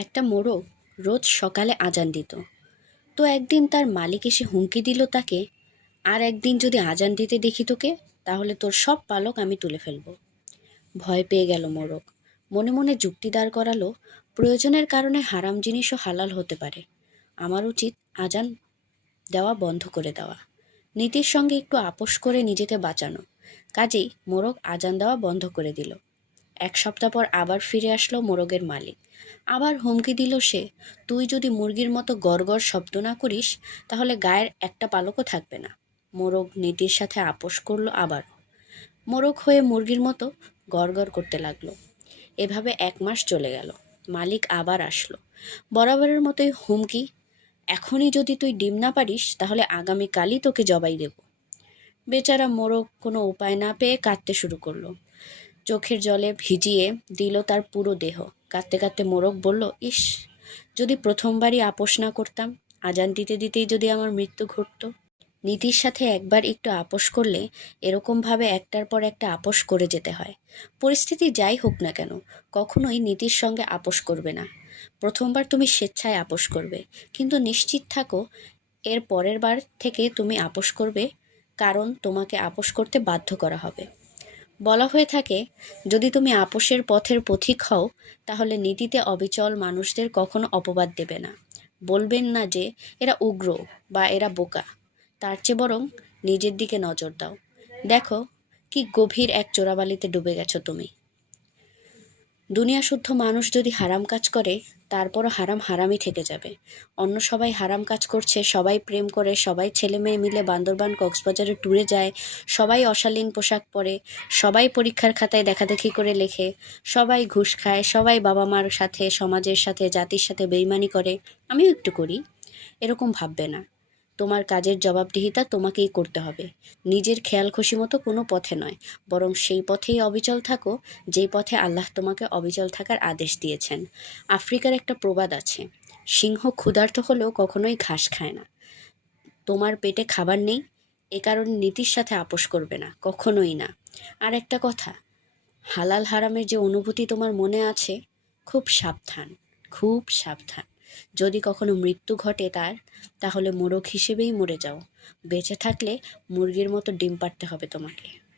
একটা মোরগ রোজ সকালে আজান দিত। তো একদিন তার মালিক এসে হুমকি দিল তাকে, আর একদিন যদি আজান দিতে দেখি তোকে, তাহলে তোর সব পালক আমি তুলে ফেলব। ভয় পেয়ে গেল মোরগ। মনে মনে যুক্তি দাঁড় করালো, প্রয়োজনের কারণে হারাম জিনিসও হালাল হতে পারে। আমার উচিত আজান দেওয়া বন্ধ করে দেওয়া। নীতির সঙ্গে একটু আপোষ করে নিজেকে বাঁচানো। কাজেই মোরগ আজান দেওয়া বন্ধ করে দিল। এক সপ্তাহ পর আবার ফিরে আসলো মোরগের মালিক। আবার হুমকি দিল সে, তুই যদি মুরগির মতো গড়গড় শব্দ না করিস, তাহলে গায়ের একটা পালকও থাকবে না। মোরগ নীতির সাথে আপোষ করল আবার। মোরগ হয়ে মুরগির মতো গড়গড় করতে লাগল। এভাবে এক মাস চলে গেল। মালিক আবার আসলো। বরাবরের মতোই হুমকি, এখনই যদি তুই ডিম না পারিস, তাহলে আগামীকালই তোকে জবাই দেব। বেচারা মোরগ কোনো উপায় না পেয়ে কাঁদতে শুরু করল। চোখের জলে ভিজিয়ে দিল তার পুরো দেহ। কাঁদতে কাঁদতে মোরগ বলল, ইস, যদি প্রথমবারই আপোষ না করতাম, আজান দিতে দিতেই যদি আমার মৃত্যু ঘটতো। নীতির সাথে একবার একটু আপোষ করলে এরকমভাবে একটার পর একটা আপোষ করে যেতে হয়। পরিস্থিতি যাই হোক না কেন, কখনোই নীতির সঙ্গে আপোষ করবে না। প্রথমবার তুমি স্বেচ্ছায় আপোষ করবে, কিন্তু নিশ্চিত থাকো, এর পরের বার থেকে তুমি আপোষ করবে, কারণ তোমাকে আপোষ করতে বাধ্য করা হবে। বলা হয়ে থাকে, যদি তুমি আপোষের পথের পথিক হও, তাহলে নীতিতে অবিচল মানুষদের কখনো অপবাদ দেবে না। বলবেন না যে, এরা উগ্র বা এরা বোকা। তার চেয়ে বরং নিজের দিকে নজর দাও। দেখো, কি গভীর এক চোরাবালিতে ডুবে গেছো তুমি। দুনিয়া শুদ্ধ মানুষ যদি হারাম কাজ করে, তারপরও হারাম হারামই থেকে যাবে। অন্য সবাই হারাম কাজ করছে, সবাই প্রেম করে, সবাই ছেলে মেয়ে মিলে বান্দরবান কক্সবাজারে ট্যুরে যায়, সবাই অশালীন পোশাক পরে, সবাই পরীক্ষার খাতায় দেখাদেখি করে লেখে, সবাই ঘুষ খায়, সবাই বাবা মার সাথে, সমাজের সাথে, জাতির সাথে বেইমানি করে, আমিও একটু করি। এরকম ভাববে না। তোমার কাজের জবাবদিহিতা তোমাকেই করতে হবে। নিজের খেয়াল খুশি মতো কোনো পথে নয়, বরং সেই পথেই অবিচল থাকো, যেই পথে আল্লাহ তোমাকে অবিচল থাকার আদেশ দিয়েছেন। আফ্রিকার একটা প্রবাদ আছে, সিংহ ক্ষুধার্ত হলেও কখনোই ঘাস খায় না। তোমার পেটে খাবার নেই, এ কারণে নীতির সাথে আপোষ করবে না, কখনোই না। আর একটা কথা, হালাল হারামের যে অনুভূতি তোমার মনে আছে, খুব সাবধান খুব সাবধান। যদি কখনো মৃত্যু ঘটে তার, তাহলে মোরগ হিসেবেই মরে যাও। বেঁচে থাকলে মুরগির মতো ডিম পাড়তে হবে তোমাকে।